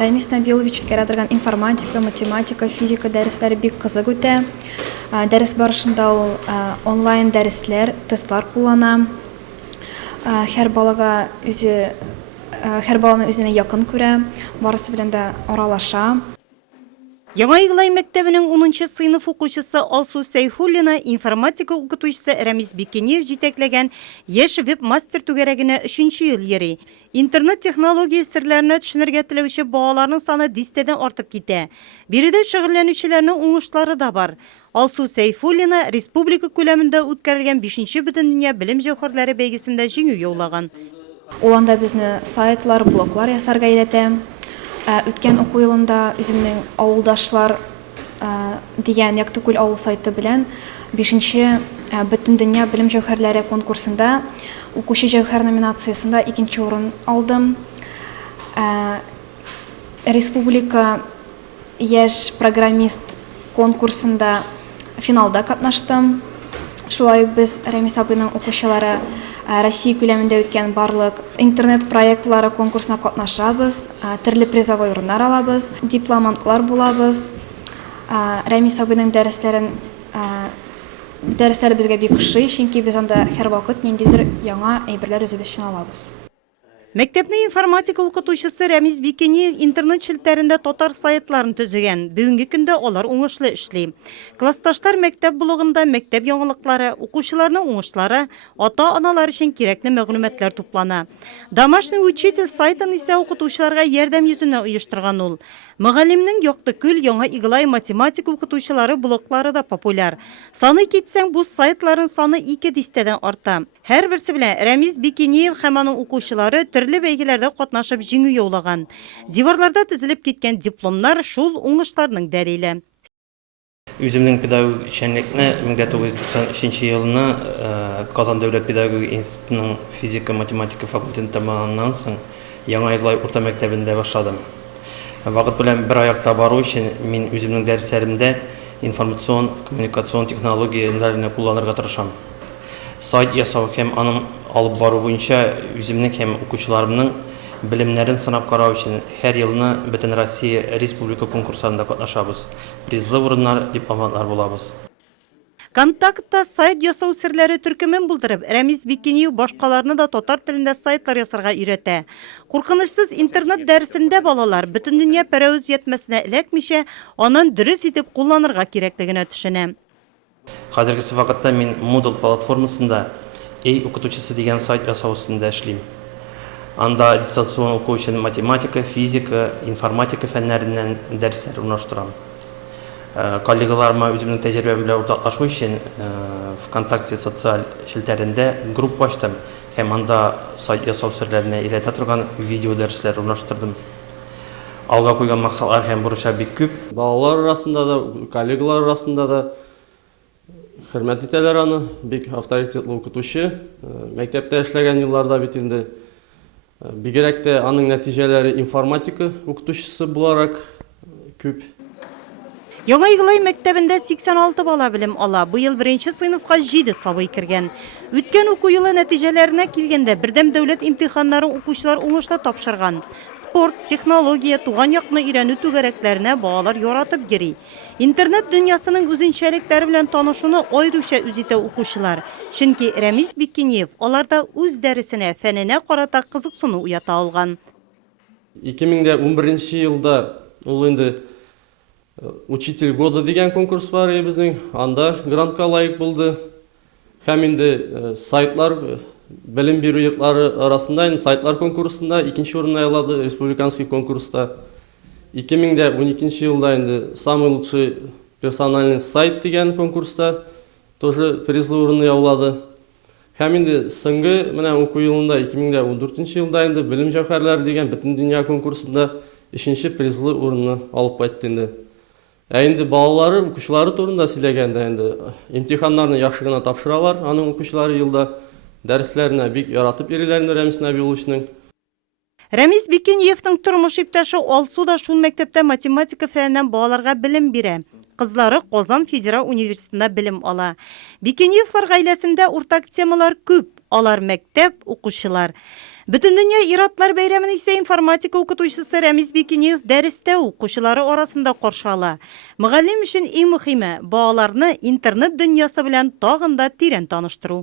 Рамис Набилович үткәрә информатика, математика, физика дәресләре бик кызык үтә. Дәрес барышында ул онлайн дәресләр, тестлар куллана. Һәр баланы үзенә якын күрә, барысы белән дә аралаша. Яңа Игълай мәктәбенең 10-нчы сыйныф укучысы Алсу Сәйхуллина информатика укытучысы Рәмис Бикенев җитәкләгән яшь веб-мастер түгәрәгенә 3-нче ел йөри. Интернет технология серләренә төшенергә теләүче балаларның саны 10-тән артып китә. Биредә шөгыльләнүчеләрнең уңышлары да бар. Алсу Сәйхуллина республика күләмендә үткәрелгән 5-нче Бөтендөнья белем җәүһәрләре бәйгесендә җиңү яулаган. Ул анда безне сайтлар, блоглар ясарга өйрәтә. Үткән уку елында үземнең авылдашлар дигән Яктыкүл авыл сайты белән 5-нче Бөтендөнья белем җәүһәрләре конкурсында укучы җәүһәр номинациясендә 2-нче урын алдым. Республика яшь программист конкурсында финалда катнаштым. Шулай ук без Рәмис абыйның укучылары Россия күләмендә үткән барлык интернет проектлары конкурсына катнашабыз, төрле призовой урыннар алабыз, дипломантлар булабыз. Рәмис абыйның дәресләре безгә бик ошый, чөнки без анда һәр вакыт ниндидер яңа әйберләр үзебез өчен алабыз. Мәктәпнең информатика укытучысы Рәмис Бикенев интернет челтәрендә татар сайтларын төзегән. Бүгенге көндә алар уңышлы эшли. Классташлар мәктәп блогында мәктәп яңалыклары, укучыларның уңышлары, ата-аналар өчен кирәкле мәгълүматлар туплана. Домашний учитель сайтын исә укытучыларга ярдәм йөзенә оештырган ул. Мөгаллимнең Яктыкүл Яңа Игълай математика укытучылары блоглары да популяр. Саны китсәң, бу сайтларын саны 2-тән арта. Һәрберсе белән Рәмис Бикенев һәм аның укучылары төрле бәйгеләрдә катнашып җиңү яулаган. Диварларда тезелеп киткән дипломнар шул уңышларның дәлиле. Үземнең педагогик эшчәнлекне 1993 елны Казан дәүләт педагогик институтының физика-математика факультетын тәмамлаганнан соң Яңа Игълай урта мәктәбендә башладым. Вакыт белән бер аякта бару өчен мин үземнең дәресләремдә информацион-коммуникацион технологияләрне кулланырга тырышам. Сайт ясау һәм аның алып бару буенча үземнең һәм укучыларымның белемнәрен сынап карау өчен һәр елны Бөтен Россия республика конкурсларында катнашабыз. Призлы урыннар, дипломантлар булабыз. Контактта сайт ясау серләре төркемен булдырып, Рәмис Бикенев башкаларны да татар телендә сайтлар ясарга өйрәтә. Куркынычсыз интернет дәресендә балалар Бөтендөнья пәрәүз ятмәсенә эләкмичә, анын дөрес итеп кулланырга кирәклегенә төшенә. Хәзерге вакытта мин Moodle платформасында «Эй укытучысы» дигән сайт ясау өстендә эшлим. Анда дистанцион уку өчен математика, физика, информатика фәннәреннән дәресләр урнаштырам. Коллегаларыма үземнең тәҗрибәм белән уртаклашу өчен ВКонтакте социаль челтәрендә группа ачтым һәм анда сайт ясау серләренә өйрәтә торган видео дәресләр урнаштырдым. Алга куйган максатлар һәм бурычлар бик күп. Балалар арасында да, коллегалар арасында да хөрмәт итәләр аны, бик авторитетлы укытучы. Мәктәптә эшләгән елларда бит инде бигрәк тә аның нәтиҗәләре информатика укытучысы буларак күп. Яңа Игълай мәктәбендә 86 бала белем ала. Бу ел 1-нче сыйныфка 7 сабый кергән. Үткән уку елы нәтиҗәләренә килгәндә бердәм дәүләт имтиханнарын укучылар уңышлы тапшырган. Спорт, технология, туган якны өйрәнү түгәрәкләренә балалар яратып йөри. Интернет дөньясының үзенчәлекләре белән танышуны аеруча үз итә укучылар. Чөнки Рәмис Бикенев аларда үз дәресенә, фәненә карата кызыксыну уята алган. 2011 елда ул инде Учитель года дигән конкурс бар безнең. Анда грантка лайык булды. Һәм инде сайтлар белем бирү йортлары арасында сайтлар конкурсында 2-нче урынны яулады республиканский конкурста. 2012 елда инде самый лучший персональный сайт дигән конкурста тоже призлы урынны яулады. Һәм инде соңгы менә уку елында 2014 елда инде белем җәүһәрләре дигән Бөтендөнья конкурсында 3-нче призлы урынны алып кайтты инде. Инде балалары, укучылары турында сөйләгәндә инде имтиханнарны яхшы гына тапшыралар. Аның укучылары елда дәресләренә бик яратып йөриләр Рәмис Набиловичның. Рәмис Бикеневның тормыш иптәше Алсу да шул мәктәптә математика фәненнән балаларга белем бирә. Кызлары Казан Федераль университетында белем ала. Бикеневлар гаиләсендә уртак темалар күп. Алар мәктәп, укучылар. Бүтін дүния иратлар бәйрәмен ise информатика укытучысы Рәмиз Бикенев дәрестә укучылары арасында каршыла. Мөгаллим өчен иң мөһиме балаларны интернет дөньясы белән тагын да тирән таныштыру.